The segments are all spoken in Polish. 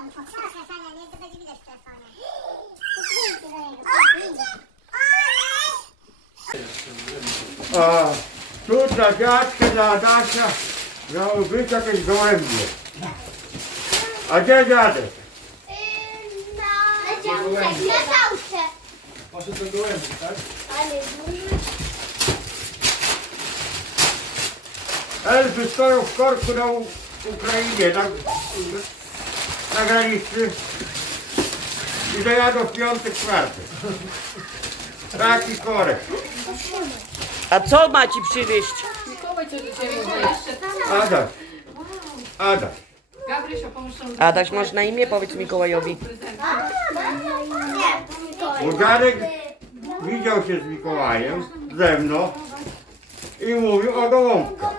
tam fotel. Proszę Hania, niech to będzie widać w telefonie. Zdjęcie do niego. zdjęcie. A, tu dla dziadka, dla Adasia miały być jakieś gołębie. A gdzie dziadek? Ym, Na działce. Na działce. Poszedł do gołębi, tak? Ale duży. Elby stoją w korku na U- Ukrainie, na, na granicy. I dojadą w piątek, czwartek. Taki korek. A co ma ci przywieźć? Mikołaj coś do Ciebie mówi. Adaś. Adaś. Gabrysia, pomóż nam. Adaś, masz na imię? Powiedz Mikołajowi. Dziadek widział się z Mikołajem, ze mną i mówił o gołąbkach.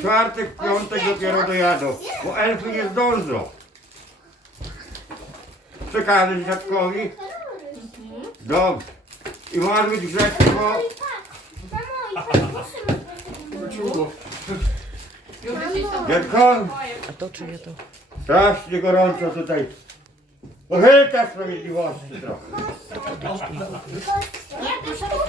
Czwartek, piątek dopiero dojadą, bo elfy nie zdążą. Przekażę dziadkowi? Dobrze. I masz być grzeczny, bo i tak. Wróciło. dziadkowi A to czyje to? strasznie gorąco tutaj. Pochylta sprawiedliwości trochę. Nie.